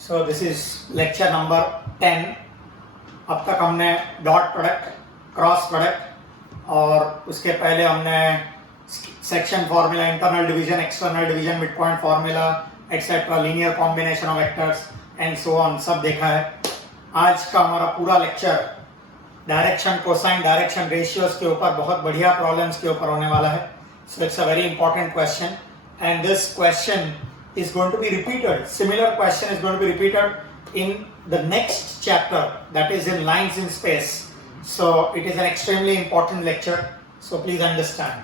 So this is lecture number 10। अब तक हमने डॉट प्रोडक्ट, क्रॉस प्रोडक्ट और उसके पहले हमने section formula, internal division, external division, mid point formula etcetera, linear combination of vectors and so on सब देखा है। आज का हमारा पूरा lecture direction, cosine, direction ratios के ऊपर, बहुत बढ़िया प्रॉब्लम्स के ऊपर होने वाला है। So it's a very important question and this question is going to be repeated. Similar question is going to be repeated in the next chapter, that is in lines in space. So it is an extremely important lecture. So please understand.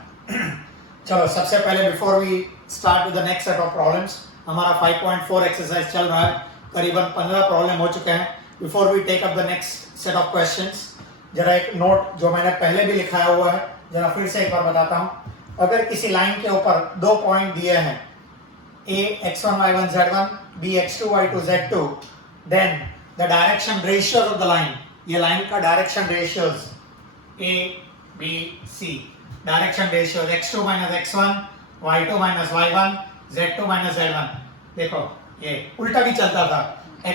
चलो सबसे पहले before we start with the next set of problems, हमारा 5.4 exercise चल रहा है, करीबन 15 problem हो चुके हैं। Before we take up the next set of questions, जरा एक नोट जो मैंने पहले भी लिखाया हुआ है जरा फिर से एक बार बताता हूँ। अगर किसी लाइन के ऊपर दो पॉइंट दिए हैं A x1 y1 z1, B x2 y2 z2, then the direction ratios of the line, ये लाइन का direction ratios A B C, direction ratios x2 minus x1, y2 minus y1, z2 minus z1। देखो ये उल्टा भी चलता था,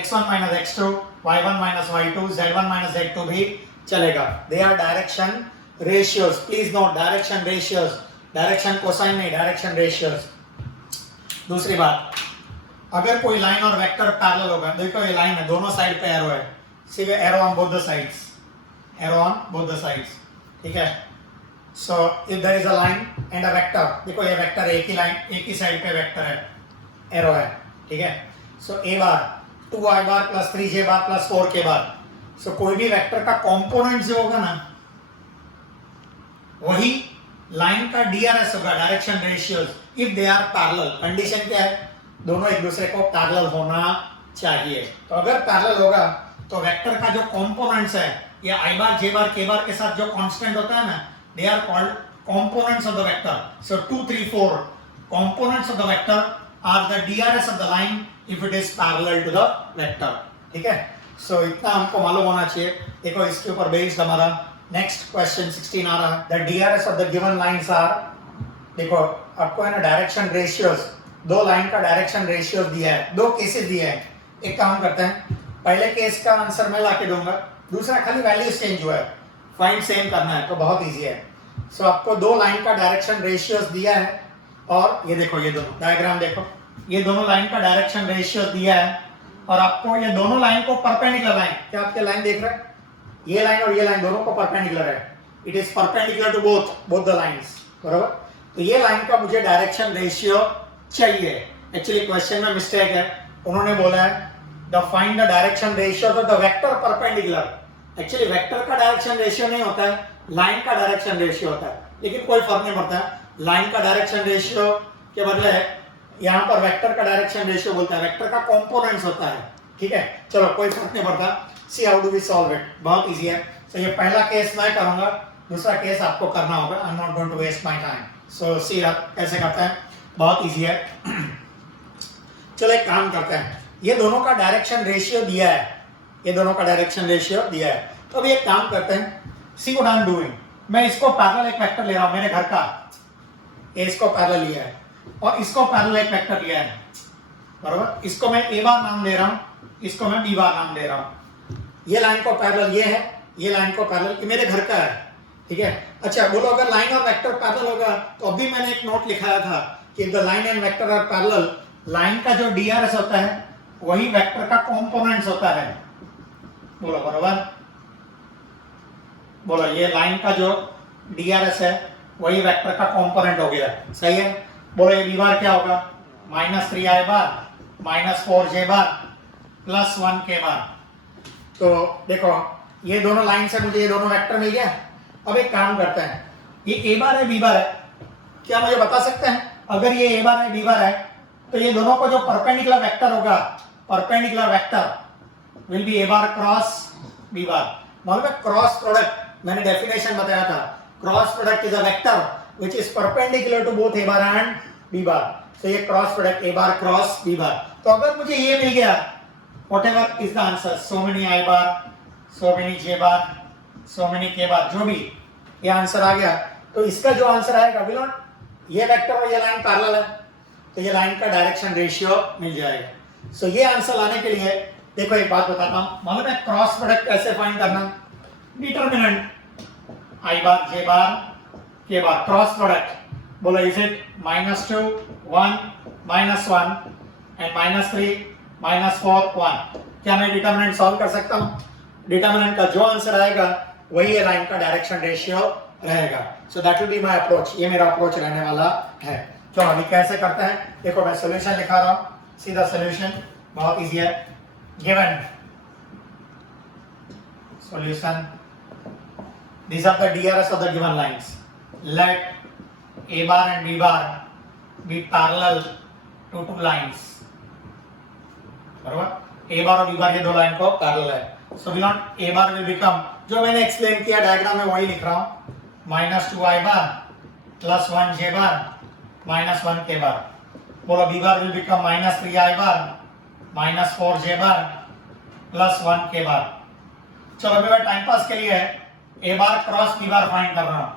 x1 minus x2, y1 minus y2, z1 minus z2 भी चलेगा। They are direction ratios. Please note direction ratios, direction cosine नहीं, direction ratios. दूसरी बात, अगर कोई लाइन और वेक्टर पैरेलल होगा, देखो ये लाइन है, दोनों साइड पे एरो है, see arrow on both the sides, arrow on both the sides, ठीक है। So if there is a line and a vector, देखो ये वेक्टर एक ही लाइन, एक ही साइड पे वेक्टर है, एरो है, ठीक है। सो A bar 2i bar plus 3j bar plus 4k बार। सो कोई भी वेक्टर का कंपोनेंट जो होगा ना, वही लाइन का डीआरएस होगा, direction ratios, if they are parallel. Condition क्या है? दोनों एक दूसरे को पैरेलल होना चाहिए। तो अगर पैरेलल होगा तो वेक्टर का जो कंपोनेंट्स है, या आई बार, जे बार, के बार के साथ जो कांस्टेंट होता है ना, they are called components of the vector. So 2 3 4 components of the vector are the DRs of the line if it is parallel to the vector, ठीक है। सो इतना हमको मालूम होना चाहिए। देखो इसके ऊपर बेस्ड हमारा नेक्स्ट क्वेश्चन 16 आ रहा है। The DRs of the given lines are, देखो आपको है ना डायरेक्शन रेशियोज, दो लाइन का डायरेक्शन रेशियोज दिया है, दो केसेस दिए हैं। एक काम करते हैं, पहले केस का आंसर मैं लाके दूंगा, दूसरा खाली वैल्यूज चेंज हुआ है, फाइंड सेम करना है, तो बहुत इजी है। सो आपको दो लाइन का डायरेक्शन रेशियोज दिया है और ये देखो, ये दोनों डायग्राम देखो, ये दोनों लाइन का डायरेक्शन रेशियोज दिया है और आपको ये दोनों लाइन को परपेंडिकुलर लाइन, क्या आपके लाइन देख रहे हैं? ये लाइन और ये लाइन दोनों को परपेंडिकुलर है, it is perpendicular to both the lines, बराबर। तो ये लाइन का मुझे डायरेक्शन रेशियो चाहिए। एक्चुअली क्वेश्चन में मिस्टेक है, उन्होंने बोला है the find the direction ratio of the vector perpendicular. Actually vector का डायरेक्शन रेशियो नहीं होता है, लाइन का डायरेक्शन रेशियो होता है, लेकिन कोई फर्क नहीं पड़ता है। लाइन का डायरेक्शन रेशियो के बदले यहाँ पर वेक्टर का डायरेक्शन रेशियो बोलता है, वेक्टर का कंपोनेंट्स होता है, ठीक है। चलो कोई फर्क नहीं पड़ता। See how do we solve it, बहुत इजी है। तो ये पहला केस मैं करूंगा, दूसरा केस आपको करना होगा। I am not going to waste my time. So see आप कैसे करते हैं, बहुत इजी है। चलो एक काम करते हैं, ये दोनों का डायरेक्शन रेशियो दिया है, ये दोनों का डायरेक्शन रेशियो दिया है। तो अभी एक काम करते हैं, सी व्हाट आई एम डूइंग, मैं इसको पैरेलल एक वेक्टर ले रहा हूं, मेरे घर का ये इसको पैरेलल लिया है और इसको पैरेलल एक वेक्टर लिया है, बराबर। इसको मैं ए बार नाम दे रहा हूं, इसको मैं बी बार नाम दे रहा हूं। ये लाइन को पैरेलल ये है, ये लाइन को पैरेलल, ये मेरे घर का है, ठीक है। अच्छा बोलो, अगर लाइन और वेक्टर पैरेलल होगा तो अभी मैंने एक नोट लिखाया था कि the line and vector are parallel, line का जो डीआरएस होता है वही वेक्टर का कंपोनेंट्स होता है। बोलो बराबर, बोलो ये लाइन का जो डीआरएस है वही वेक्टर का कंपोनेंट हो गया, सही है। बोलो ये बी बार क्या होगा, -3i बार -4j बार प्लस 1k बार। तो देखो ये दोनों लाइन से मुझे ये दोनों वेक्टर मिल गया। अब एक काम करते हैं, ये ए बार है बी बार है, क्या मुझे बता सकते हैं? अगर ये ए बार है बी बार है तो ये दोनों को जो परपेंडिकुलर वेक्टर होगा, perpendicular vector will be A bar cross B bar. मालूम है क्रॉस प्रोडक्ट, मैंने डेफिनेशन बताया था, cross product is a vector which is perpendicular to both A bar and B bar. So ये cross product A bar cross B bar. तो अगर मुझे ये मिल गया, whatever is the answer, so many i bar, so many j bar, so many k bar, जो भी ये answer आ गया, तो इसका जो आंसर आएगा विल नॉट, ये वेक्टर और ये लाइन पैरेलल है, तो ये लाइन का डायरेक्शन रेशियो मिल जाएगा। सो ये आंसर लाने के लिए देखो एक बात बताता हूं, मालूम है क्रॉस प्रोडक्ट कैसे फाइंड करना? डिटरमिनेंट आई बार जे बार के बार क्रॉस प्रोडक्ट बोलो इज इट -2 1 -1 एंड -3 -4 1। क्या मैं डिटरमिनेंट सॉल्व कर सकता हूं? डिटरमिनेंट का जो आंसर आएगा वही ये लाइन का डायरेक्शन रेशियो रहेगा। So that will be my approach, ये मेरा अप्रोच रहने वाला है। चलो अभी कैसे करते हैं, देखो मैं सॉल्यूशन लिखा रहा हूं, सीधा सॉल्यूशन बहुत इजी है। Given solution, these are the DRS of the given lines. Let A bar and B bar be parallel to two lines. बराबर? A bar और B bar ये दो लाइन को पैरेलल है। So we want A bar will become, जो मैंने explain किया diagram में वही लिख रहा हूँ, -2I bar plus 1J bar minus 1K bar। बोलो B bar will become -3I bar minus 4J bar plus 1K bar। चलो अभी मैं टाइम पास के लिए A bar cross B bar find कर रहा हूँ।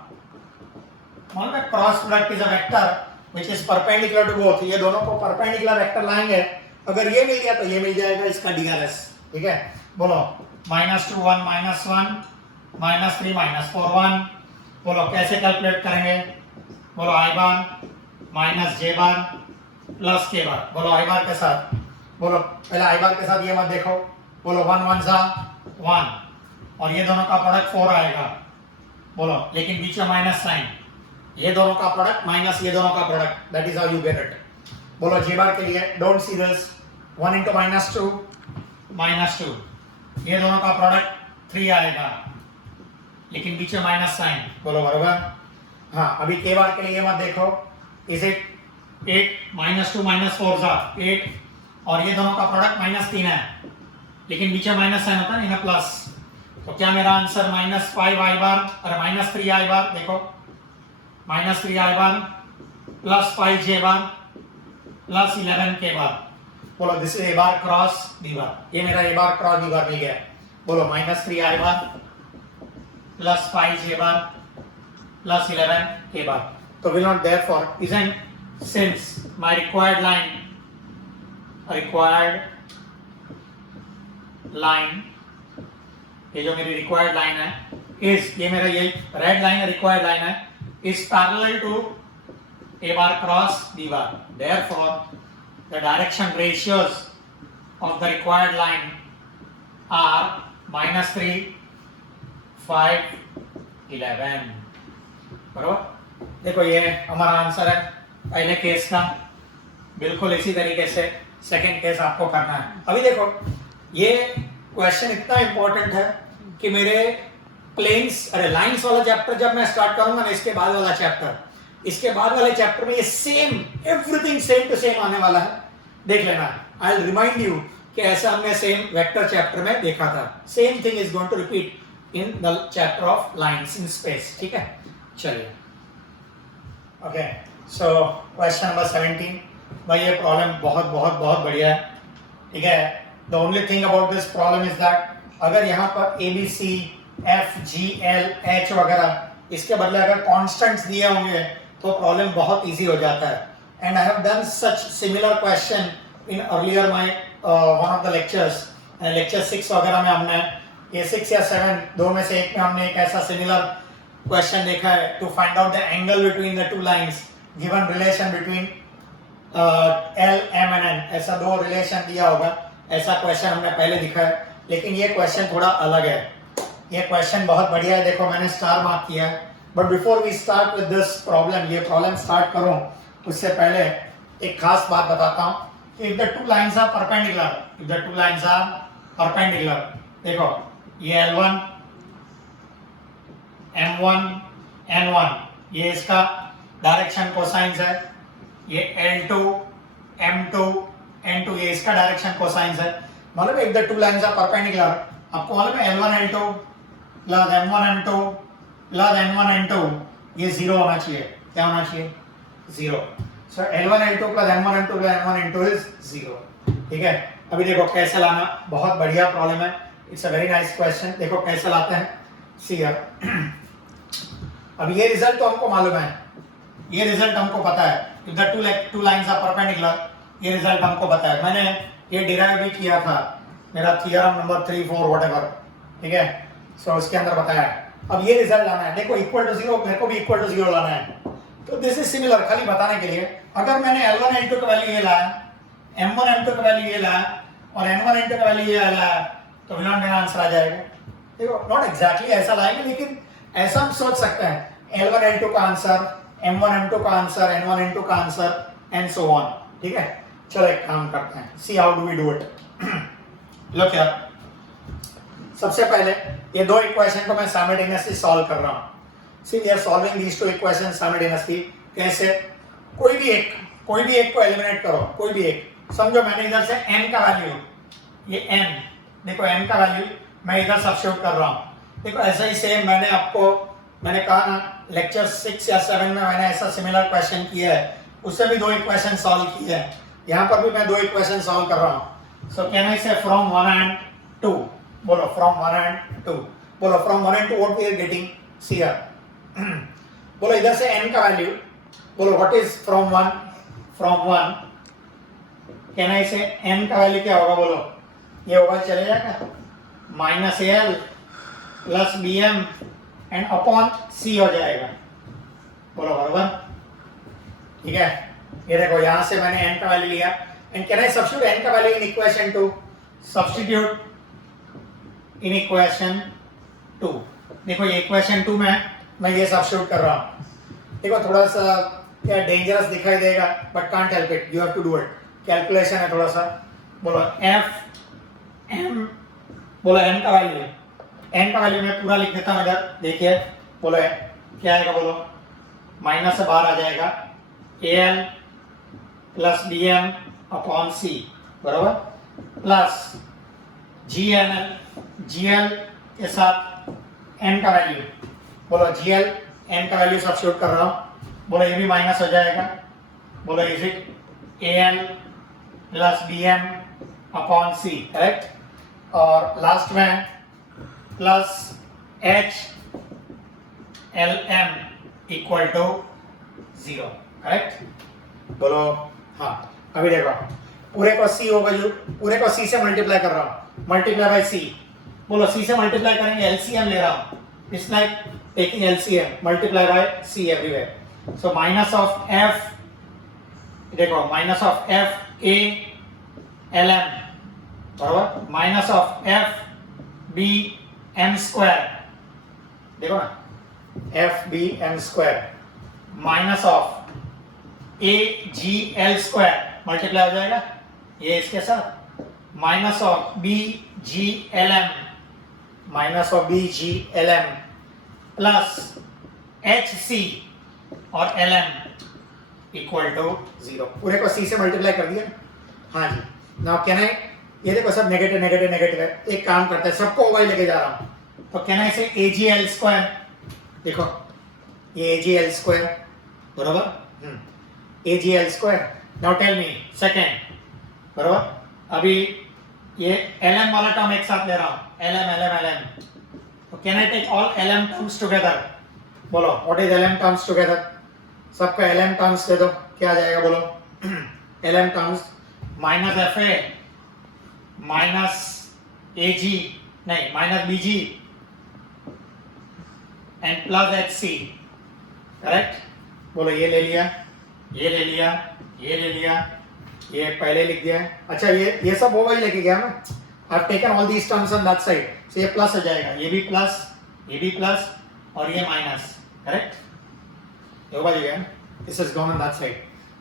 मालूम है cross product is a vector which is perpendicular to both. ये दोनों को परपेंडिकुलर वेक्टर लाएंगे, अगर ये मिल गया तो ये मिल जाएगा इसका DRS। ठीक है, बोलो -2 1 -1 -3 -4 1। बोलो कैसे कैलकुलेट करेंगे? बोलो I bar -J bar plus K bar। बोलो I bar के साथ, बोलो पहले I bar के साथ ये मत देखो, बोलो 1 1 सा 1 और ये दोनों का प्रोडक्ट 4 आएगा। बोलो लेकिन बीच में माइनस साइन, ये दोनों का प्रोडक्ट माइनस ये दोनों का product, that is how you get it. बोलो J bar के लिए डोंट सी दिस, 1 into -2 ये दोनों का प्रोडक्ट 3 आएगा लेकिन बीच में माइनस साइन। बोलो बराबर? हाँ, अभी K bar के लिए मत देखो, इज इट 8 -2 -4 सा 8 और ये दोनों का प्रोडक्ट -3 है लेकिन बीच में माइनस साइन होता है ना, प्लस। तो क्या मेरा आंसर -5I bar और -3I bar, देखो -3I bar plus 5J bar plus 11K bar। बोलो this is A bar cross B bar, ये मेरा A bar cross B bar मिल गया। बोलो -3I bar plus 5J bar plus 11K bar। तो will not therefore isn't since my required line ये जो मेरी required line है इज, ये मेरा ये रेड लाइन है रिक्वायर्ड लाइन है, is parallel to A bar cross B bar, therefore the direction ratios of the required line are -3 5 11। बराबर? देखो ये हमारा आंसर है पहले केस का। बिल्कुल इसी तरीके से सेकंड केस आपको करना है। अभी देखो ये क्वेश्चन इतना इंपॉर्टेंट है कि मेरे प्लेन्स अरे लाइंस वाला चैप्टर जब मैं स्टार्ट करूंगा ना, इसके बाद वाला चैप्टर, इसके बाद वाले चैप्टर में ये same everything same to same आने वाला है, देख लेना। आई विल रिमाइंड यू कि ऐसा हमने सेम वेक्टर चैप्टर में देखा था। Same thing is going to repeat in the chapter of lines in space. ठीक है, चलिए ओके। सो क्वेश्चन नंबर 17, भाई ये प्रॉब्लम बहुत बहुत बहुत बढ़िया है। ठीक है, the only thing about this problem is that अगर यहाँ पर ABC FG L H वगैरह इसके बदले अगर कांस्टेंट्स दिए होंगे तो प्रॉब्लम बहुत इजी हो जाता है। And I have done such similar question in earlier my one of the lectures, lecture 6 वगैरह में हमने ये 6 या 7 दो में से एक में हमने एक ऐसा सिमिलर क्वेश्चन देखा है to find out the angle between the two lines given relation between L M and N, ऐसा दो रिलेशन दिया होगा, ऐसा क्वेश्चन हमने पहले दिखा है। लेकिन ये क्वेश्चन थोड़ा अलग है, ये क्वेश्चन बहुत बढ़िया है। देखो मैंने स्टार मार्क किया है, but before we start with this problem, ये प्रॉब्लम स्टार्ट करूं उससे पहले एक खास बात बताता हूं। If the two lines are perpendicular, if the two lines are perpendicular, देखो ये L1 M1 N1 ये इसका डायरेक्शन कोसाइंस है, ये L2 M2 N2 ये इसका डायरेक्शन कोसाइंस है। मालूम है if the two lines are perpendicular, आपको मालूम है L1 L2 plus M1 M2 plus N1 N2 ये 0 होना चाहिए। क्या होना चाहिए? 0। सो L1 L2 plus M1 M2 plus N1 N2 is 0। ठीक है, अभी देखो कैसे लाना, बहुत बढ़िया प्रॉब्लम है, it's a very nice question. देखो कैसे लाते हैं, सी हियर। अब ये रिजल्ट तो हमको मालूम है, ये रिजल्ट हमको पता है। If the two lines are perpendicular ये रिजल्ट हमको बताया, मैंने ये डिराइव भी किया था मेरा थियरम नंबर 3 4 व्हाटएवर, ठीक है। सो उसके अंदर बताया। अब ये रिजल्ट लाना है, देखो इक्वल टू 0, मेरे को भी इक्वल टू 0 लाना है। तो दिस इज सिमिलर, खाली बताने के लिए। अगर मैंने L1 L2 का वैल्यू ये लाया, M1 M2 का वैल्यू ये लाया और N1 N2 का वैल्यू ये लाया, तो विनोद मेरा आंसर आ जाएगा। देखो नॉट एग्जैक्टली ऐसा लाएंगे, लेकिन ऐसा हम सोच सकते हैं L1 L2 का आंसर, M1 M2 का आंसर, N1 N2 का आंसर एंड सो ऑन, ठीक है। चलो एक काम करते हैं, see how do we do it. लो क्या, सबसे पहले ये दो इक्वेशन को मैं साइमल्टेनियसली सॉल्व कर रहा हूं। See we are solving these two equation simultaneously. कैसे? कोई भी एक को एलिमिनेट करो, कोई भी एक। समझो मैंने इधर से n का वैल्यू, ये n, देखो n का वैल्यू मैं इधर सब्स्टिट्यूट कर रहा हूं। देखो ऐसा ही सेम मैंने कहा ना लेक्चर 6 या 7 में मैंने ऐसा सिमिलर क्वेश्चन किया है, उससे भी दो इक्वेशन सॉल्व किए हैं। यहाँ पर भी मैं दो इक्वेशन सॉल्व कर रहा हूँ। सो कैन आई से फ्रॉम 1 and 2, बोलो फ्रॉम 1 and 2, बोलो from 1 and 2 what we are getting, see here. बोलो इधर से n का वैल्यू, बोलो what is from 1 can I say n का वैल्यू क्या होगा, बोलो ये होगा, चले जाएगा -al plus bm and upon c हो जाएगा, बोलो बराबर, ठीक है। ये देखो यहां से मैंने n का वैल्यू लिया and can I substitute n का value in equation 2, substitute in equation 2। देखो ये इक्वेशन 2 में मैं ये सब्स्टिट्यूट कर रहा हूं। देखो थोड़ा सा क्या डेंजरस दिखाई देगा, but can't help it, you have to do it, calculation है थोड़ा सा। बोलो f m, बोलो n का वैल्यू मैं पूरा लिख देता हूं इधर, देखिए बोलो क्या आएगा, बोलो माइनस से बाहर आ जाएगा al plus bm upon c, बराबर, प्लस gl के साथ n का वैल्यू, बोलो gl n का वैल्यू सब्स्टिट्यूट कर रहा हूं, बोलो ये भी माइनस हो जाएगा, बोलो is it al plus bm upon c, correct. और लास्ट में plus h lm equal to 0, correct. बोलो हाँ, अभी देखो पूरे को c से मल्टीप्लाई कर रहा हूँ, मल्टीप्लाई बाय c, बोलो c से मल्टीप्लाई करेंगे, LCM ले रहा हूँ, it's like taking LCM, multiply by c everywhere. So minus of f, देखो minus of f a lm, बराबर, minus of f b m square, देखो ना f b m square, minus of a g l square, multiply हो जाएगा ये इसके साथ, minus of b g l m, minus of b g l m plus h c और l m equal to 0। पूरे को c से multiply कर दिया, हाँ जी। नाउ कैन आई, ये देखो सब नेगेटिव नेगेटिव नेगेटिव है, एक काम करते हैं सबको ओवर लेके जा रहा हूँ, तो कैन आई से a g l स्क्वायर, देखो ये a g l स्क्वायर, बराबर, a g l square. Now tell me second, बराबर, अभी ये lm वाला टर्म एक साथ ले रहा हूँ, lm, तो can I take all lm terms together, बोलो what is lm terms together, सबका lm टर्म्स दे दो, क्या आ जाएगा, बोलो lm terms minus fa minus ag, नहीं minus bg and plus hc, correct. बोलो ये ले लिया, ये ले लिया, ये ले लिया, ये पहले लिख दिया है। अच्छा ये सब होगा ही लेके गया मैं, I have taken all these terms on that side, so ये प्लस हो जाएगा, ये भी प्लस और ये माइनस, करेक्ट, ये होगा गया, this is gone on that side,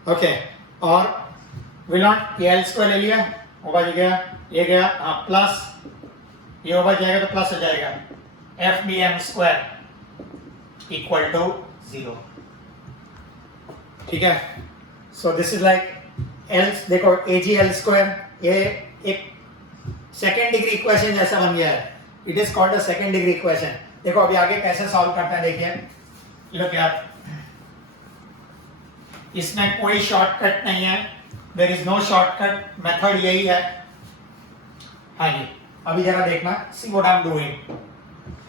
okay. और विल नॉट, ये l स्क्वायर ले लिया, होगा गया, ये गया, हाँ प्लस, ये होगा जाएगा तो प्लस हो जाएगा, f b m square equal to 0, ठीक है। So this is like L, देखो AGL स्क्वायर, ये एक सेकेंड डिग्री इक्वेशन जैसा बन गया है, it is called a second degree equation. देखो अभी आगे कैसे सॉल्व करते हैं, देखिए लो क्या, इसमें कोई शॉर्टकट नहीं है, there is no shortcut, method यही है, हाँ जी। अभी जरा देखना, see what I am doing,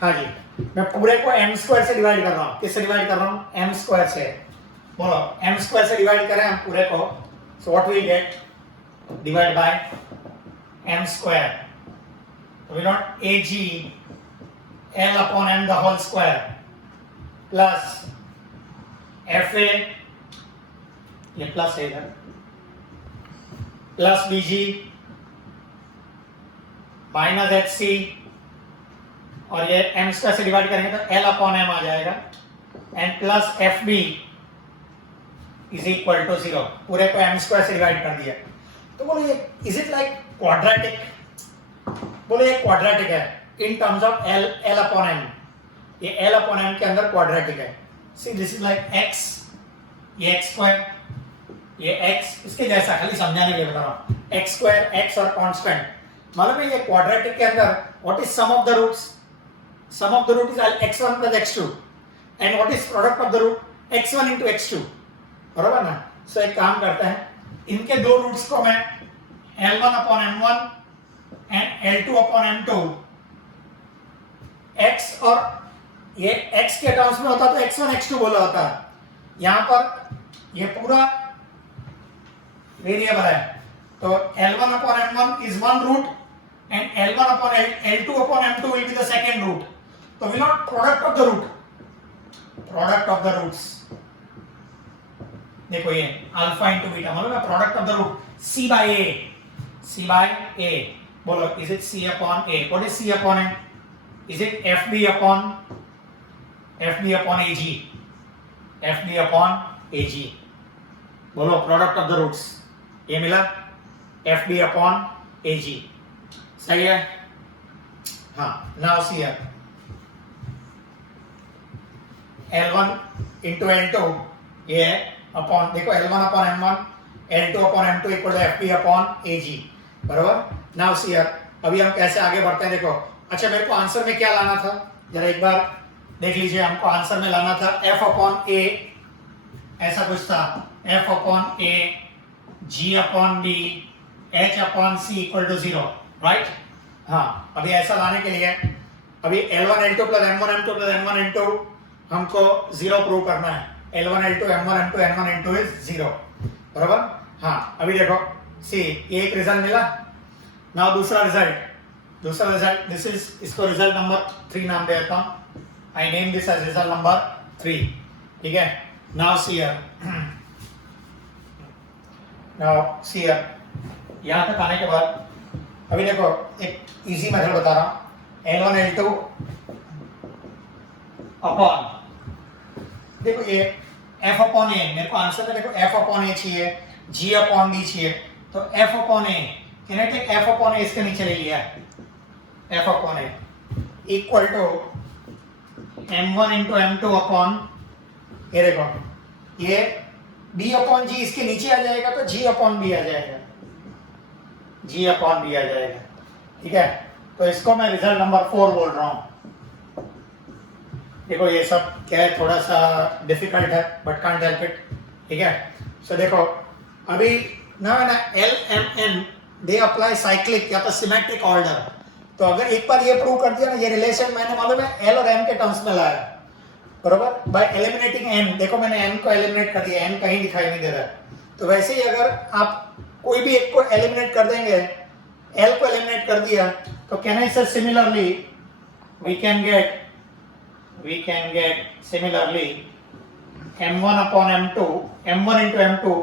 हाँ जी, मैं पूरे को m स्क्वायर से डिवाइड कर रहा हूँ, किससे डिवाइड कर रहा हूँ, m स्क्वायर से, बोलो m स्क्वायर से डिवाइड करें हम पूरे को, so what we get, divide by m square, तो we not ag l upon m the whole square plus fa, ये प्लस है इधर, प्लस bg माइनस hc, और ये m स्क्वायर से डिवाइड करेंगे तो l अपॉन m आ जाएगा, and plus fb is equal to 0। पूरे को m स्क्वायर से डिवाइड कर दिया। तो बोलो ये इज इट लाइक क्वाड्रेटिक? बोलो ये क्वाड्रेटिक है in terms of l upon m। ये l अपॉन m के अंदर क्वाड्रेटिक है। See this is like x, ये x स्क्वायर, ये x, इसके जैसा, खाली समझाने के लिए बता रहा हूँ। x स्क्वायर, x और कांस्टेंट, मालूम है ये क्वाड्रेटिक के अंदर what is sum of the roots? Sum of the root is x1 plus x2, and what is product of the root? x1 into x2, बराबर ना? सो एक काम करते हैं, इनके दो रूट्स को मैं L1 upon M1 and L2 upon M2, x और ये x के टर्म्स में होता तो x1 x2 बोला होता, यहाँ पर ये पूरा वेरिएबल है, तो L1 upon M1 is one root and L1 upon L2 upon M2 will be the second root. So we not product of the root, product of the roots, देखो ये अल्फा इंटू बीटा, मालूम है product of the root c by a, c by a, बोलो is it c upon a? What is c upon a? Is it fb upon ag? fb upon ag, बोलो product of the roots, ये मिला fb upon ag, सही है? हाँ, now see here L1 into L2, ये upon, देखो L1 upon M1, L2 upon M2 equal to FB upon AG, बराबर? Now see here, अभी हम कैसे आगे बढ़ते हैं देखो। अच्छा, मेरे को आंसर में क्या लाना था, जरा एक बार देख लीजिए। हमको आंसर में लाना था F upon A, ऐसा कुछ था, F upon A, G upon B, H upon C equal to 0, right? हाँ, अभी ऐसा लाने के लिए अभी L1 L2 plus M1 M2 plus N1 N2 हमको 0 प्रूव करना है। L1 L2 M1 M2 N1 N2 is 0, बराबर? हाँ, अभी देखो सी, ये एक रिजल्ट मिला। नाउ दूसरा रिजल्ट, दिस इज, इसको रिजल्ट नंबर 3 नाम दे देता हूँ। I name this as result number 3, ठीक है? नाउ सी हियर, यहाँ तक आने के बाद अभी देखो एक इजी मेथड बता रहा हूँ। L1 L2 अपॉन, देखो ये F अपॉन A, मेरे को आंसर में देखो F अपॉन A चाहिए, G अपॉन B चाहिए, तो F upon A, can I take F upon A, इसके नीचे ले लिया F upon A equal to M1 into M2 upon, ये देखो ये B अपॉन G इसके नीचे आ जाएगा तो G अपॉन B आ जाएगा, G अपॉन B आ जाएगा, ठीक है? तो इसको मैं रिजल्ट नंबर 4 बोल रहा हूँ। देखो ये सब क्या है, थोड़ा सा डिफिकल्ट है बट कांट हेल्प इट, ठीक है? सो देखो अभी ना LMN दे अप्लाई साइक्लिक या तो सिमेट्रिक ऑर्डर। तो अगर एक बार ये प्रूव कर दिया ना, ये रिलेशन मैंने मालूम है L और M के टर्म्स में लाया, बरोबर? बाय एलिमिनेटिंग N, देखो मैंने N को एलिमिनेट कर दिया, N कहीं दिखाई नहीं दे रहा है। तो वैसे ही अगर आप कोई भी एक को एलिमिनेट कर देंगे, L को एलिमिनेट कर दिया, तो can I say similarly we can get similarly M1 upon M2, M1 into M2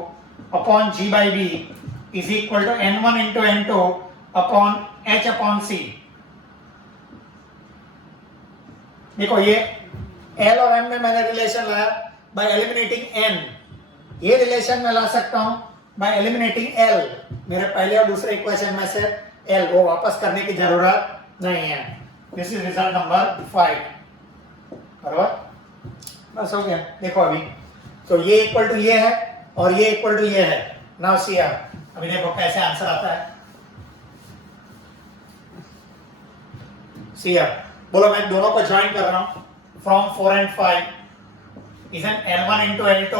upon G by B is equal to N1 into N2 upon H upon C। देखो ये L और M में मैंने relation लाया by eliminating N, ये relation में ला सकता हूं by eliminating L, मेरे पहले और दूसरे इक्वेशन में से L वो वापस करने की जरूरत नहीं है। दिस इज रिजल्ट नंबर 5, बराबर? बस हो गया। देखो अभी तो ये इक्वल टू ये है और ये इक्वल टू ये है। नाउ सी हियर, अभी देखो कैसे आंसर आता है। सी हियर, बोलो मैं दोनों को ज्वाइन कर रहा हूं। From 4 and 5 is an L1 into L2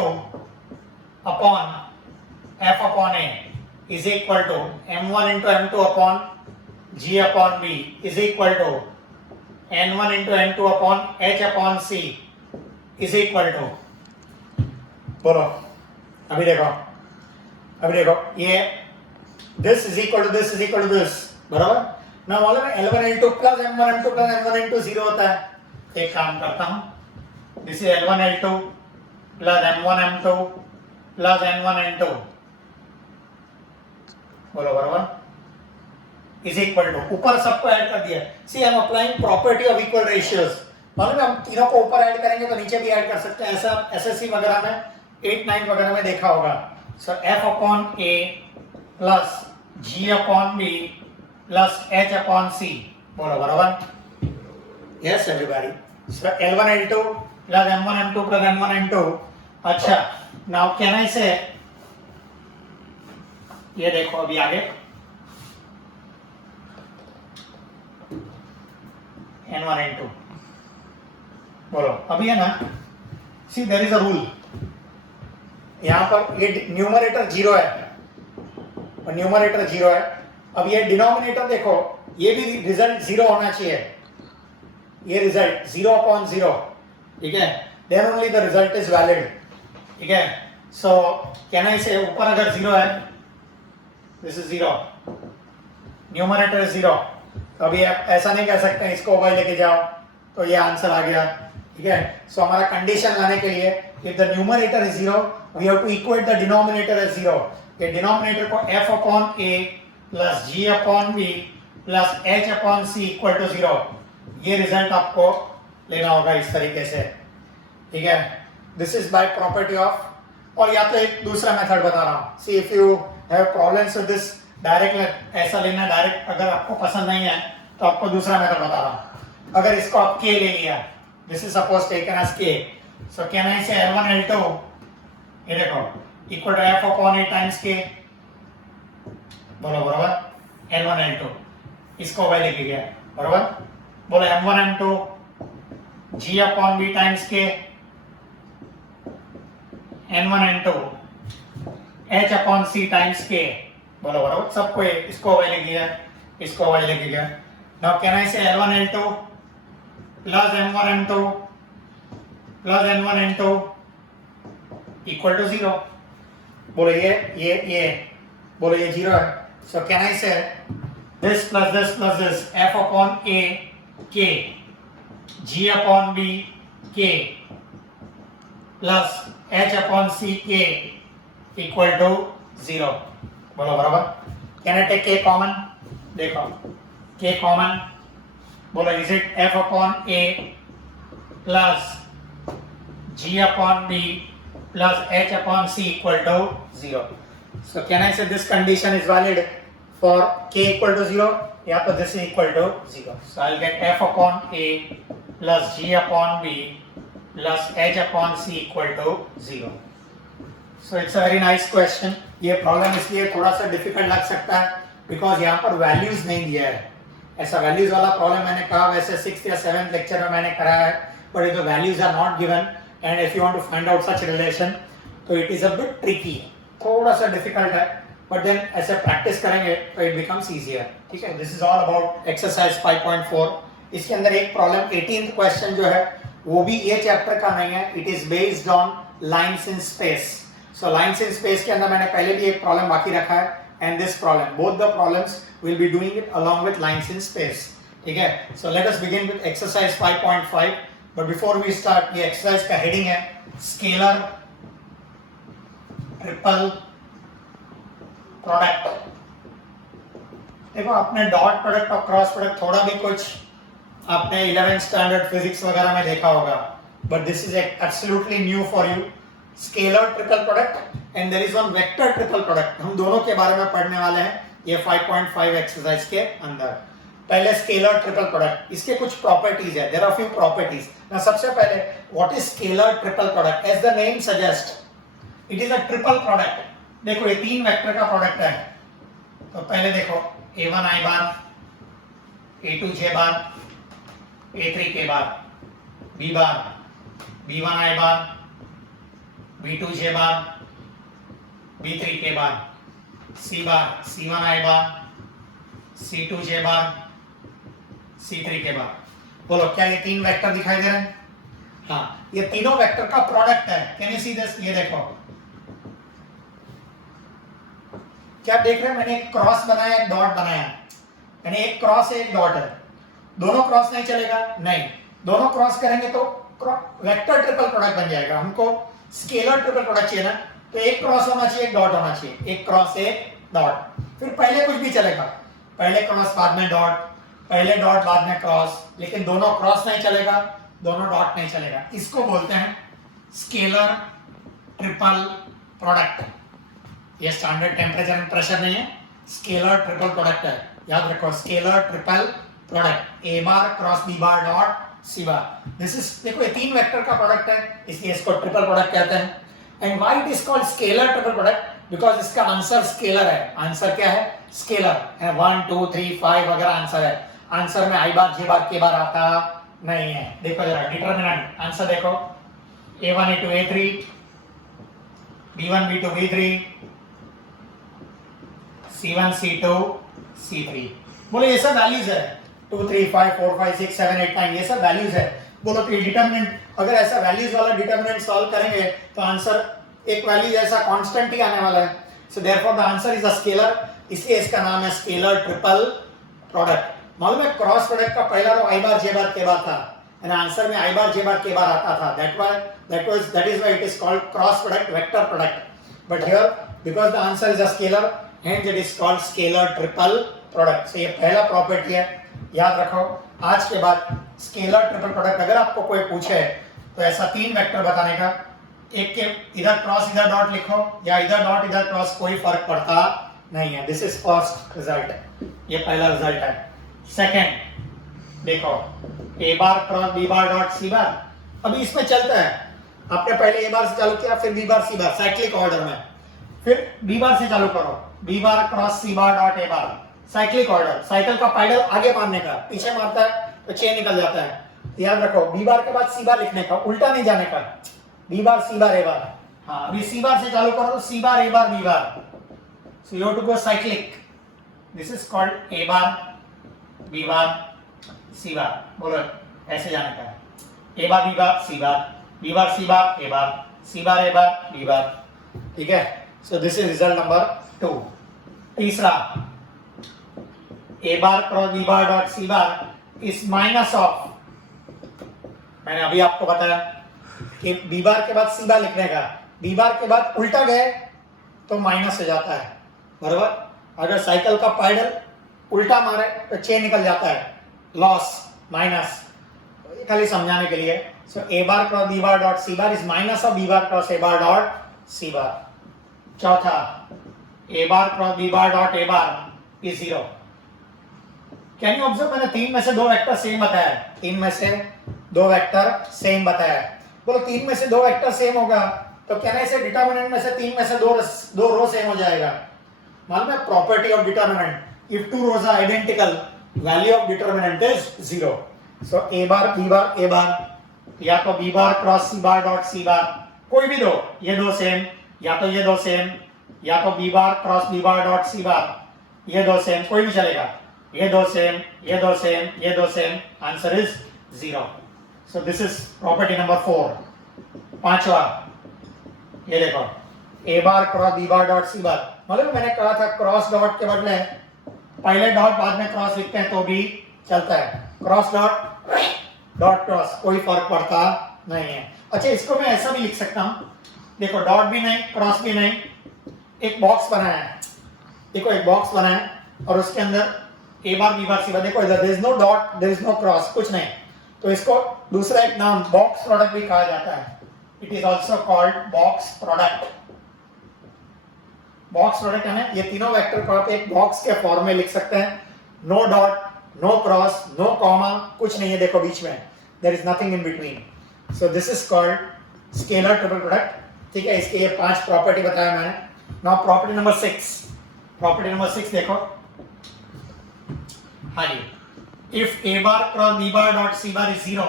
upon F upon A is equal to M1 into M2 upon G upon B is equal to N1 into N2 upon H upon C is equal to, बोलो अभी देखो ये this is equal to this is equal to this, बराबर. ना मालूम है L1 L2 plus M1 M2 plus N1 N2 0 होता है. एक काम करता हूँ, this is L1 L2 plus M1 M2 plus N1 N2, बोलो बराबर, is equal to, ऊपर सबको ऐड कर दिया. See I am applying property of equal ratios. मालूम है हम तीनों को ऊपर ऐड करेंगे तो नीचे भी ऐड कर सकते हैं. ऐसा एसएससी वगैरह में 8 9 वगैरह में देखा होगा. So f upon a plus g upon b plus h upon c, बोलो बराबर. Yes everybody. So L1 L2 plus M1 M2 plus N1 N2. अच्छा, now can I say, ये देखो अभी आगे N1 N2, बोलो अभी है ना. सी देयर इज अ रूल, यहाँ पर ये न्यूमरेटर 0 है और न्यूमरेटर 0 है. अब ये डिनोमिनेटर देखो, ये भी रिजल्ट 0 होना चाहिए. ये रिजल्ट 0 upon 0, ठीक है, then only the result is valid. ठीक है. सो कैन आई से ऊपर अगर 0 है, दिस इज 0, न्यूमरेटर 0, तो अभी आप ऐसा नहीं कह सकते इसको ऊपर लेके जाओ तो ये आंसर आ गया. ठीक है. सो हमारा कंडीशन लाने के लिए, if the numerator is 0 we have to equate the denominator as 0. ये डिनोमिनेटर को f upon a plus g upon b plus h upon c equal to 0, ये रिजल्ट आपको लेना होगा इस तरीके से. ठीक है. This is by property of, और या तो एक दूसरा मेथड बता रहा हूँ. See if you have problems with this direct ऐसा लेना, डायरेक्ट अगर आपको पसंद नहीं है तो आपको दूसरा मेथड बता रहा हूँ. अगर इसको आप k ले लिया, this is suppose taken as k, so can I say L1 L2, ये देखो, equal to f upon a times k, बोलो बराबर. L1 L2 इसको वही लिख गया, बराबर. बोलो M1 M2 g upon b times k, N1 N2 h upon c times k, बोलो बराबर. सबको इसको वही लिख गया, इसको वही लिख गया. Now can I say L1 L2 plus M1 M2 plus N1 N2 equal to 0, बोलो ये बोलो ये 0 है. So can I say this plus this plus this, f upon a k, g upon b k plus h upon c k equal to 0, बोलो बराबर. Can I take k common? देखो k common, बोलो is it f upon a plus g upon b plus h upon c equal to 0. So can I say this condition is valid for k equal to 0? Yeah, so this is equal to 0. So I'll get f upon a plus g upon b plus h upon c equal to 0. So it's a very nice question. ये problem इसलिए थोड़ा सा difficult लग सकता है because यहाँ पर values नहीं दिया है. ऐसा वैल्यूज वाला प्रॉब्लम मैंने कहा वैसे 6th या 7th लेक्चर में मैंने कराया है, but if the values are not given and if you want to find out such relation तो it is a bit tricky, थोड़ा सा डिफिकल्ट है, बट देन ऐसे प्रैक्टिस करेंगे तो इट बिकम्स इजियर. ठीक है. This is all about exercise 5.4. इसके अंदर एक प्रॉब्लम 18th क्वेश्चन जो है वो भी ये चैप्टर का नहीं है, it is based on lines in space. So lines in space के अंदर मैंने पहले भी एक प्रॉब्लम बाकी रखा है and this problem, both the problems we'll be doing it along with lines in space. ठीक है. So let us begin with exercise 5.5. But before we start, ये exercise का heading है scalar triple product. देखो आपने डॉट प्रोडक्ट और cross product थोड़ा भी कुछ आपने 11th स्टैंडर्ड फिजिक्स वगैरह में देखा होगा, but this is absolutely new for you. Scalar triple product and there is one vector triple product. हम दोनों के बारे में पढ़ने वाले हैं ये 5.5 एक्सरसाइज के अंदर. पहले स्केलर ट्रिपल प्रोडक्ट, इसके कुछ प्रॉपर्टीज है, देयर आर फ्यू प्रॉपर्टीज. ना सबसे पहले what is scalar triple product? As the name suggest it is a triple product. देखो ये तीन वेक्टर का प्रोडक्ट है. तो पहले देखो a1 i bar, a2 j bar, a3 k bar, b bar, b1 i bar, b2 j bar, b3 k bar, C bar, C1 I bar, C2 J bar, C3 के बार. बोलो क्या ये तीन वेक्टर दिखाई दे रहे हैं? हाँ, ये तीनों वेक्टर का प्रोडक्ट है. Can you see this? ये देखो क्या देख रहे हैं, मैंने एक क्रॉस बनाया, एक डॉट बनाया, यानी एक क्रॉस है एक डॉट है, दोनों क्रॉस नहीं चलेगा, नहीं, दोनों क्रॉस करेंगे तो वेक्टर ट्रिपल प्रोडक्ट बन जाएगा। हमको स्केलर ट्रिपल प्रोडक्ट चाहिए ना, तो एक क्रॉस होना चाहिए, एक डॉट होना चाहिए, एक क्रॉस एक डॉट, फिर पहले कुछ भी चलेगा, पहले क्रॉस बाद में डॉट, पहले डॉट बाद में क्रॉस, लेकिन दोनों क्रॉस नहीं चलेगा, दोनों डॉट नहीं चलेगा। इसको बोलते हैं स्केलर ट्रिपल प्रोडक्ट। ये स्टैंडर्ड टेम्परेचर एंड प्रेशर नहीं है, स्केलर ट्रिपल प्रोडक्ट है, याद रखो, scalar triple product, A bar cross B bar dot C bar. This is, देखो ये तीन वेक्टर का प्रोडक्ट है, इसलिए इसको ट्रिपल प्रोडक्ट कहते हैं। And why it is called scalar triple product, because इसका आंसर स्केलर है। आंसर क्या है, स्केलर है, 1 2 3 5 वगैरह आंसर है। आंसर में आई बार जे बार के बार आता नहीं है। देखो जरा डिटरमिनेंट, आंसर देखो, a1 a2 a3, b1 b2 b3, c1 c2 c3। बोलो ये सब वैल्यूज है, 2 3 5 4 5 6 7 8 9, ये सब वैल्यूज है। बोलो तो डिटरमिनेंट, अगर ऐसा वैल्यूज वाला डिटरमिनेंट सॉल्व करेंगे तो आंसर एक वैल्यू ऐसा कांस्टेंट ही आने वाला है। So therefore the answer is a scalar, इसलिए इसका नाम है स्केलर ट्रिपल प्रोडक्ट। मालूम है क्रॉस प्रोडक्ट का पहला रो आई बार जे बार के बार था, एंड आंसर में आई बार जे बार के बार आता था। that is why it is called cross product vector product. But here because the answer is a scalar, hence it is called scalar triple product. So ये पहला प्रॉपर्टी है, याद रखो। आज के बाद स्केलर ट्रिपल प्रोडक्ट अगर आपको कोई पूछे तो ऐसा तीन वेक्टर बताने का, एक के इधर क्रॉस इधर डॉट लिखो या इधर डॉट इधर क्रॉस, कोई फर्क पड़ता नहीं है। दिस इज फर्स्ट रिजल्ट, ये पहला रिजल्ट है। सेकंड देखो, A bar cross B bar dot C bar. अभी इसमें चलता है, आपने पहले ए बार से चालू किया, फिर B bar C bar, cyclic order में, फिर बी बार से चालू करो, B bar cross C bar dot A bar, cyclic order. Cycle का पैडल आगे मारने का, पीछे मारता है तो चेन निकल जाता है। याद रखो, बी बार के बाद सी बार लिखने का, उल्टा नहीं जाने का, B bar C bar A बार। हाँ, अभी सी बार से चालू करो तो C bar A bar B bar, so you have to go cyclic. This is called A bar B bar C bar. बोलो ऐसे जाने का है, A bar B bar C bar, B bar C bar A bar, C bar A bar B bar. ठीक है, so this is result number 2। तीसरा, A bar cross B bar dot C bar is minus of, मैंने अभी आपको बताया कि B bar के बाद सी बार लिखने का, बी बार के बाद उल्टा गए तो माइनस हो जाता है, बराबर। अगर साइकिल का पैडल उल्टा मारे तो चेन निकल जाता है, लॉस माइनस। ये खाली समझाने के लिए। So A bar cross B bar dot C bar is minus of B bar cross A bar dot C bar. चौथा, A bar cross B bar dot A bar is 0। Can you observe, मैंने तीन में से दो vector same बताया है, तीन में से दो वेक्टर सेम बताया है। बोलो तीन में से दो वेक्टर सेम होगा तो कहने से डिटरमिनेंट में से तीन में से दो रो सेम हो जाएगा। मालूम है property of determinant, if two rows are identical value of determinant is 0। So A bar B bar A bar, या तो B bar cross C bar dot C bar, कोई भी दो, ये दो सेम, या तो ये दो सेम, या तो B bar cross B bar dot C bar, ये दो सेम, कोई भी चलेगा, ये दो सेम, ये दो सेम, ये दो same, answer is 0। So this is property number 4। पांचवा, ये देखो, A bar cross B bar dot C bar. मतलब मैंने कहा था क्रॉस डॉट के बदले पहले डॉट बाद में क्रॉस लिखते हैं तो भी चलता है, क्रॉस डॉट डॉट क्रॉस, कोई फर्क पड़ता नहीं है। अच्छा, इसको मैं ऐसा भी लिख सकता हूं, देखो डॉट भी नहीं क्रॉस भी नहीं, एक बॉक्स बनाया है, देखो एक बॉक्स बनाया है और उसके अंदर ए bar B bar C bar, देखो इधर there is no dot there is no cross, कुछ नहीं, तो इसको दूसरा एक नाम बॉक्स प्रोडक्ट भी कहा जाता है। It is also called box product. Box product है, ये तीनों वेक्टर को आप एक बॉक्स के फॉर्म में लिख सकते हैं, no dot no cross no comma, कुछ नहीं है, देखो बीच में there is nothing in between. So this is called scalar triple product. ठीक है, इसके ये 5 प्रॉपर्टी बताया मैंने। Now property number 6, property number 6 देखो, हाँ जी, if A bar cross B bar dot C bar is 0,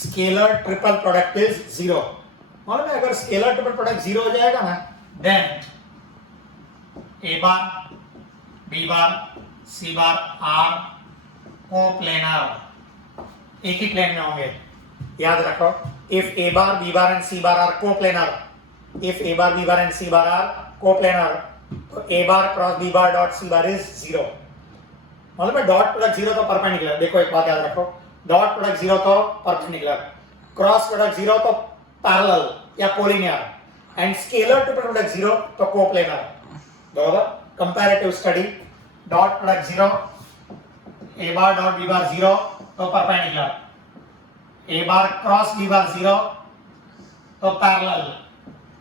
scalar triple product is 0। मालूम है अगर स्केलर ट्रिपल प्रोडक्ट 0 हो जाएगा ना, then A bar B bar C bar are coplanar, एक ही प्लेन में होंगे, याद रखो। If A bar B bar and C bar are coplanar, if a bar b bar and c bar are coplanar, तो A bar cross B bar dot C bar is 0। मतलब है dot product 0 तो perpendicular, देखो एक बात याद रखो, dot product 0 तो परपेंडिकुलर, क्रॉस प्रोडक्ट 0 तो पैरेलल या collinear, and scalar to product 0 तो कोप्लेनर। बराबर, comparative study, dot product 0, A bar dot B bar 0 तो perpendicular, A bar cross B bar 0 तो पैरेलल।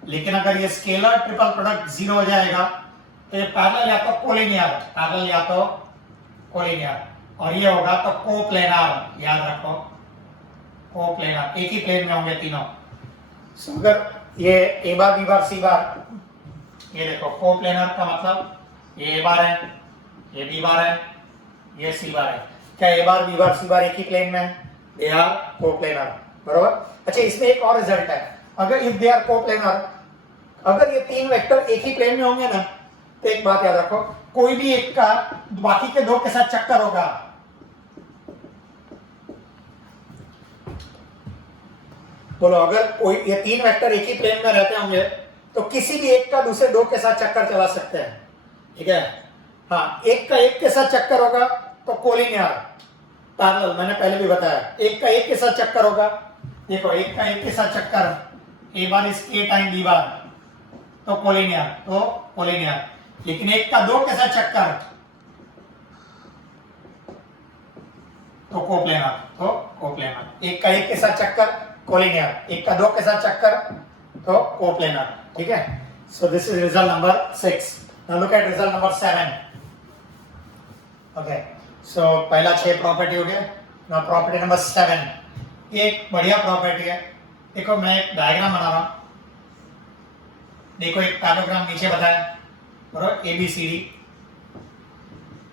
लेकिन अगर ये स्केलर ट्रिपल प्रोडक्ट 0 हो जाएगा तो ये पैरेलल या तो कोलिनियर, पैरेलल या तो कोलिनियर, और ये होगा तो कोप्लेनर। याद रखो, कोप्लेनर, एक ही प्लेन में होंगे तीनों। सो अगर ये ए bar B bar C bar, ये देखो कोप्लेनर का मतलब ये ए बार है, ये बी बार है, ये सी बार है। क्या ए बार बी बार सी बार एक ही प्लेन में है? They are coplanar. बरोबर। अच्छा, इसमें एक और रिजल्ट है, अगर इफ दे आर कोप्लेनर, अगर ये तीन वेक्टर एक ही प्लेन में होंगे ना, तो एक बात याद रखो, कोई भी एक का बाकी के दो के साथ चक्कर होगा। बोलो, अगर कोई ये तीन वेक्टर एक ही प्लेन में रहते होंगे तो किसी भी एक का दूसरे दो के साथ चक्कर चला सकते हैं। ठीक है, हाँ, एक का एक के साथ चक्कर होगा तो कोलिनियर, पैरेलल, मैंने पहले भी बताया। एक का एक के साथ चक्कर होगा, देखो एक का एक के साथ चक्कर, A bar is A time B bar तो कोलिनियर, तो कोलिनियर। लेकिन एक का दो के साथ चक्कर तो कोप्लेनर, तो कोप्लेनर। एक का एक के साथ चक्कर कोलिनियर, एक का दो के साथ चक्कर तो कोप्लेनर। ठीक है, so this is result number 6। Now look at result number 7। Okay, so पहला 6 प्रॉपर्टी हो गया। नाउ प्रॉपर्टी नंबर 7, ये एक बढ़िया प्रॉपर्टी है। देखो मैं एक डायग्राम बना रहा हूं, देखो एक पैराग्राम नीचे बताया, बराबर, ABCD,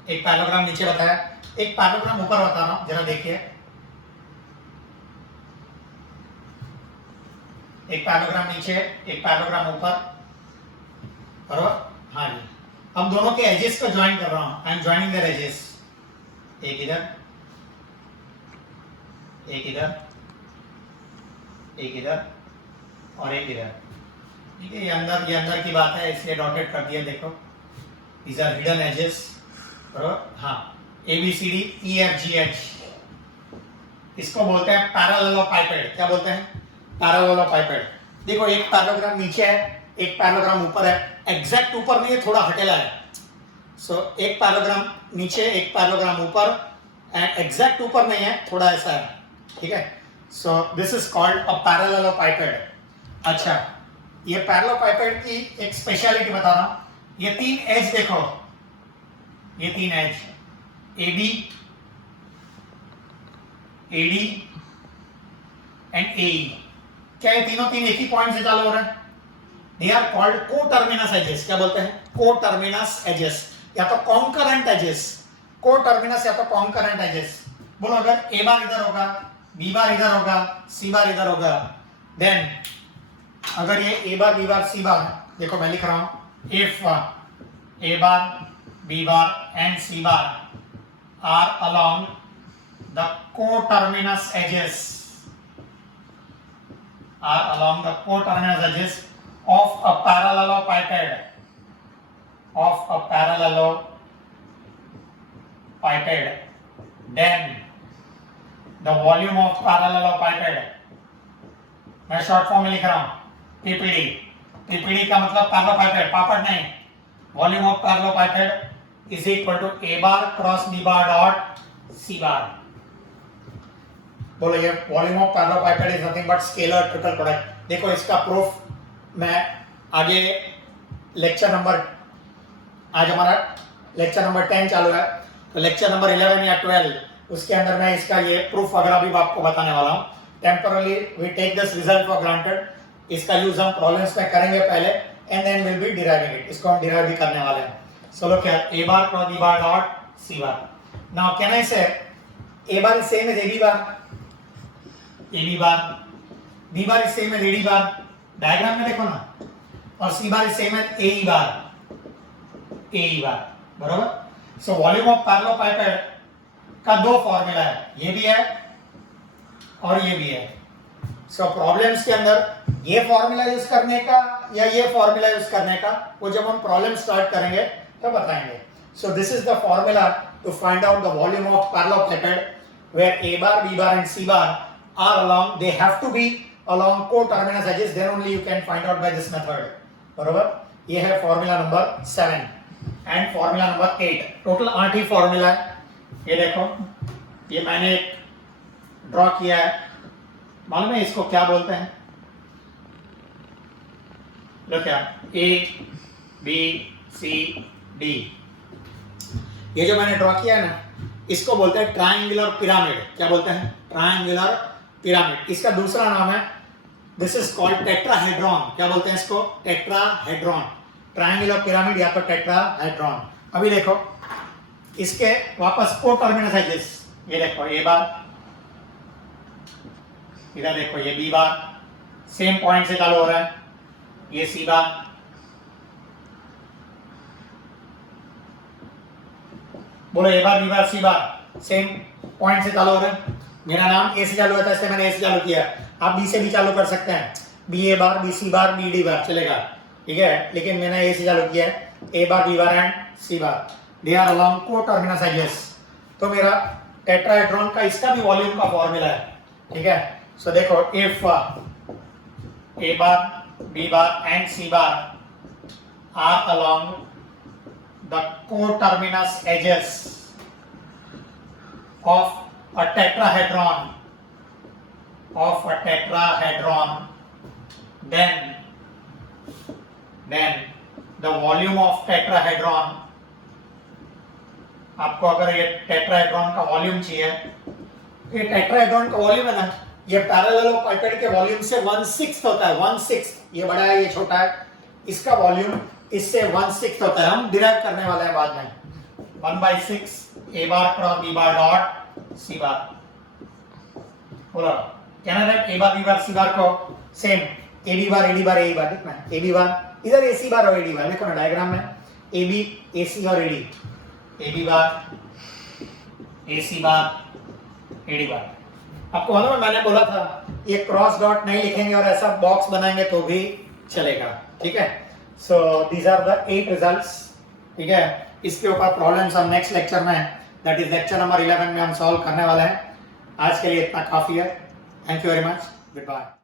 एक पैराग्राम नीचे बताया, एक पैराग्राम ऊपर बता रहा हूं, जरा देखिए। एक पैराग्राम नीचे, एक पैराग्राम ऊपर, बराबर। हाँ जी, अब दोनों के एजेस को ज्वाइन कर रहा हूं, I am joining there edges. एक इधर, एक इधर, एक इधर और एक इधर। ठीक है, ये अंदर की बात है, इसलिए डॉटेड कर दिया। देखो, these are hidden edges, बराबर। हाँ, ABCD EFGH, इसको बोलते हैं पैरेललोपाइपेड। क्या बोलते हैं? पैरेललोपाइपेड। देखो एक पैराग्राम नीचे है, एक पैराग्राम ऊपर है, एग्जैक्ट ऊपर नहीं है, थोड़ा हटेला है। सो एक पैराग्राम नीचे, एक पैराग्राम ऊपर, एंड एग्जैक्ट ऊपर नहीं है, थोड़ा ऐसा है। ठीक है, so this is called a parallelepiped. अच्छा, ये पैरेललोपाइपेड की एक स्पेशलिटी बता रहा हूं। ये तीन एज देखो, ये तीन edge, AB, AD and AE, क्या ये तीनों तीन एक ही पॉइंट से चालू हो रहे हैं? They are called coterminous edges. क्या बोलते हैं? कोटर्मिनस एजेस, या तो कॉन्करेंट एजेस। कोटर्मिनस या तो कॉन्करेंट एजेस। बोलो, अगर ए बार इधर होगा, बी बार इधर होगा, सी बार इधर होगा, देन अगर ये ए bar B bar C bar, देखो मैं लिख रहा हूं, if A bar B bar and C bar are along the coterminous edges, are along the coterminous edges of a parallelepiped, then the volume of parallelepiped, मैं short form में लिख रहा हूं PPD। PPD का मतलब पैरेललोपाइपेड, पापड़ नहीं। Volume of parallelepiped is equal to A bar cross B bar dot C bar. बोलो, ये volume of parallelepiped is nothing but scalar triple product. देखो इसका प्रूफ मैं आगे लेक्चर नंबर, आज हमारा लेक्चर नंबर 10 चालू है, तो लेक्चर नंबर 11 या 12 उसके अंदर मैं इसका ये प्रूफ वगैरह भी आपको बताने वाला हूँ। Temporarily we take this result for granted, इसका यूज हम प्रॉब्लम्स में करेंगे पहले, and then will be deriving it. इसको हम डिराइव भी करने वाले हैं। So look here, A bar cross B bar dot C bar. Now can I say A bar is same as A B bar, AB bar, B bar is same as AD bar, diagram में देखो ना, और C bar is same as AE bar, AE bar, बरोबर। सो volume of पैरेललोपाइपेड का दो formula है, ये भी है और ये भी है। सो प्रॉब्लम्स के अंदर ये फॉर्मूला यूज करने का या ये फॉर्मूला यूज करने का वो जब हम प्रॉब्लम स्टार्ट करेंगे तो बताएंगे. So this is the formula to find out the volume of parallelepiped where A bar, B bar and C bar are along, they have to be along coterminous edges, then only you can find out by this method. बरोबर. ये है formula number 7 and formula number 8. Total 8 he formula है. ये देखो, ये मैंने draw किया है. मालूम है इसको क्या बोलते हैं? लो क्या, A, B, C, D. ये जो मैंने ड्रॉ किया है ना, इसको बोलते हैं ट्रायंगुलर पिरामिड. क्या बोलते हैं? Triangular pyramid. इसका दूसरा नाम है, दिस इज कॉल्ड टेट्राहेड्रॉन. क्या बोलते हैं इसको? टेट्राहेड्रॉन. ट्रायंगुलर पिरामिड या तो टेट्राहेड्रॉन. अभी देखो, इसके वापस कोटर्मिनस एजेस. ये देखो ए बार, इधर देखो ये बी बार, सेम पॉइंट से चालू हो रहा है. ये सी बार, बोलो ए बार, बी बार, सी बार, सेम पॉइंट से चालू हो रहा है. मेरा नाम ए से चालू होता है, इसलिए मैंने ए से चालू किया. आप बी से भी चालू कर सकते हैं. B A bar, B C bar, B D बार चलेगा, ठीक है. लेकिन मैंने ए से चालू किया है. A bar, B bar and C bar, they are along coterminous edges. तो मेरा टेट्राहेड्रॉन का इसका भी वॉल्यूम का फॉर्मूला है, ठीक है. सो देखो, if A bar, B bar and C bar are along the coterminous edges of a tetrahedron, then the volume of tetrahedron, आपको अगर ये टेट्राहेड्रॉन का वॉल्यूम चाहिए, ये टेट्राहेड्रॉन का वॉल्यूम है ना, ये पैरेललोप्लेटेड के वॉल्यूम से 1/6 होता है. 1/6. ये बड़ा है, ये छोटा है. इसका वॉल्यूम इससे 1/6 होता है. हम डिराइव करने वाले हैं बाद में. 1/6 A bar cross B bar dot C bar. बोलो, कहना है A bar, B bar, C bar को same A B bar, A D bar, A bar. देखना ए बी बार, इधर ए सी बार और ए डी बार. देखो ना डायग्राम में, ए बी, ए सी और A D. A B bar, A C bar, A D bar. आपको मालूम है मैंने बोला था ये क्रॉस डॉट नहीं लिखेंगे और ऐसा बॉक्स बनाएंगे तो भी चलेगा, ठीक है. So these are the 8 results, ठीक है. इसके ऊपर प्रॉब्लम्स हम नेक्स्ट लेक्चर में, दैट इज लेक्चर नंबर 11 में हम सॉल्व करने वाले हैं. आज के लिए इतना काफी है. Thank you very much. Good bye.